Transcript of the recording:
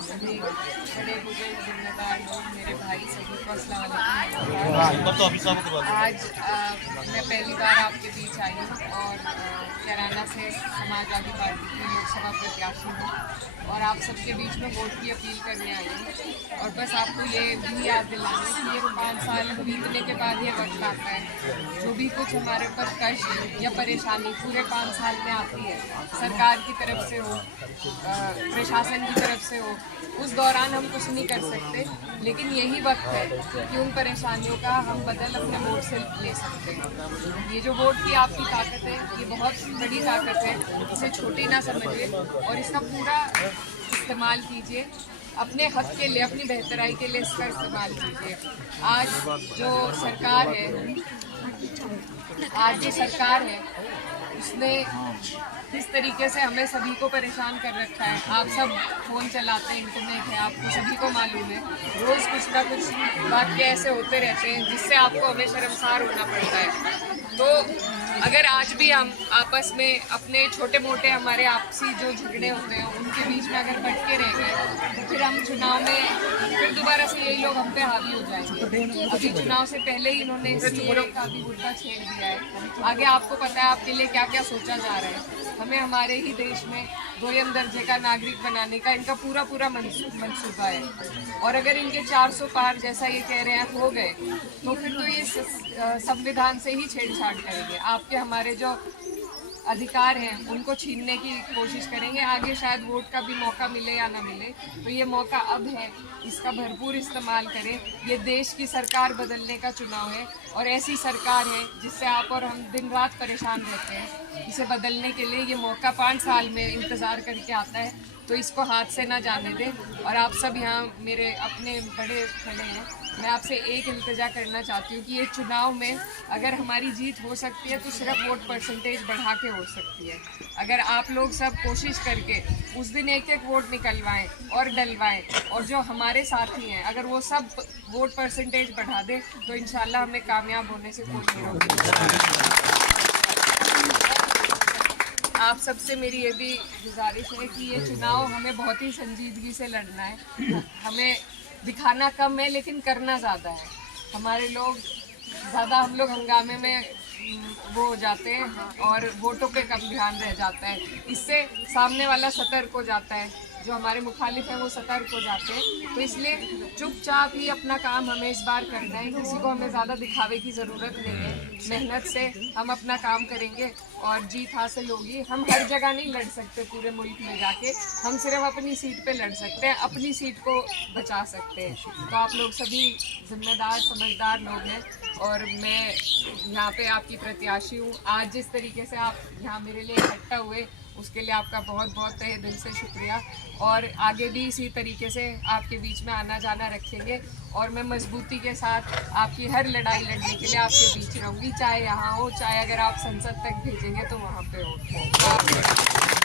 सभी बड़े बुजुर्ग जिम्मेदार लोग, मेरे भाई, सभी को अस्सलाम वालेकुम। आज मैं पहली बार आपके बीच आई हूँ और कैराना से समाजवादी पार्टी की लोकसभा प्रत्याशी हूँ और आप सबके बीच में वोट की अपील करने आई हूँ। और बस आपको ये भी याद दिलाना कि ये 5 साल बीतने के बाद ये वक्त आता है, जो भी कुछ हमारे ऊपर कष्ट या परेशानी पूरे 5 साल में आती है, सरकार की तरफ से हो, प्रशासन की तरफ से हो, उस दौरान हम कुछ नहीं कर सकते। लेकिन यही वक्त है कि उन परेशानियों का हम बदल अपने वोट से ले सकते हैं। ये जो वोट की आपकी ताकत है, ये बहुत बड़ी ताकत है, इसे छोटी ना समझिए और इसका पूरा इस्तेमाल कीजिए अपने हक के लिए, अपनी बेहतराई के लिए इसका इस्तेमाल कीजिए। आज जो सरकार है उसने किस तरीके से हमें सभी को परेशान कर रखा है। आप सब फ़ोन चलाते हैं, इंटरनेट है, आपको सभी को मालूम है, रोज़ कुछ ना कुछ वाक़ये ऐसे होते रहते हैं जिससे आपको हमें शर्मसार होना पड़ता है। तो अगर आज भी हम आपस में अपने छोटे मोटे हमारे आपसी जो झगड़े होते हैं उनके बीच में अगर भटके रह गए तो फिर हम चुनाव में फिर दोबारा से यही लोग हम पे हावी हो जाएंगे। अभी चुनाव से पहले ही इन्होंने सीएए का भी मुद्दा छेड़ दिया है। आगे आपको पता है आपके लिए क्या क्या सोचा जा रहा है। हमें हमारे ही देश में 2ym दर्जे का नागरिक बनाने का इनका पूरा मंसूबा है और अगर इनके 400 पार जैसा ये कह रहे हैं हो गए तो फिर तो ये संविधान से ही छेड़छाड़ करेंगे। आपके हमारे जो अधिकार हैं उनको छीनने की कोशिश करेंगे। आगे शायद वोट का भी मौका मिले या ना मिले, तो ये मौका अब है, इसका भरपूर इस्तेमाल करें। ये देश की सरकार बदलने का चुनाव है और ऐसी सरकार है जिससे आप और हम दिन रात परेशान रहते हैं। इसे बदलने के लिए ये मौका 5 साल में इंतज़ार करके आता है, तो इसको हाथ से ना जाने दें। और आप सब यहाँ मेरे अपने बड़े खड़े हैं, मैं आपसे एक इल्तिजा करना चाहती हूँ कि ये चुनाव में अगर हमारी जीत हो सकती है तो सिर्फ वोट परसेंटेज बढ़ा के हो सकती है। अगर आप लोग सब कोशिश करके उस दिन एक वोट निकलवाएं और डलवाएं और जो हमारे साथी हैं अगर वो सब वोट परसेंटेज बढ़ा दें तो इंशाल्लाह हमें कामयाब होने से कोई नहीं रोकेगा। आप सबसे मेरी ये भी गुजारिश है कि ये चुनाव हमें बहुत ही संजीदगी से लड़ना है। हमें दिखाना कम है लेकिन करना ज़्यादा है। हमारे लोग ज़्यादा हम लोग हंगामे में वो हो जाते हैं और वोटों पे कम ध्यान रह जाता है। इससे सामने वाला सतर्क हो जाता है, जो हमारे मुखालिफ हैं वो सतर्क हो जाते हैं। तो इसलिए चुपचाप ही अपना काम हमें इस बार करना है। किसी को हमें ज़्यादा दिखावे की ज़रूरत नहीं है। मेहनत से हम अपना काम करेंगे और जीत हासिल होगी। हम हर जगह नहीं लड़ सकते पूरे मुल्क में जाके, हम सिर्फ अपनी सीट पे लड़ सकते हैं, अपनी सीट को बचा सकते हैं। तो आप लोग सभी जिम्मेदार समझदार लोग हैं और मैं यहाँ पे आपकी प्रत्याशी हूँ। आज जिस तरीके से आप यहाँ मेरे लिए इकट्ठा हुए उसके लिए आपका बहुत बहुत तहे दिल से शुक्रिया और आगे भी इसी तरीके से आपके बीच में आना जाना रखेंगे और मैं मजबूती के साथ आपकी हर लड़ाई लड़ने के लिए आपके बीच रहूँगी, चाहे यहाँ हो चाहे अगर आप संसद तक भेजेंगे तो वहाँ पे हो।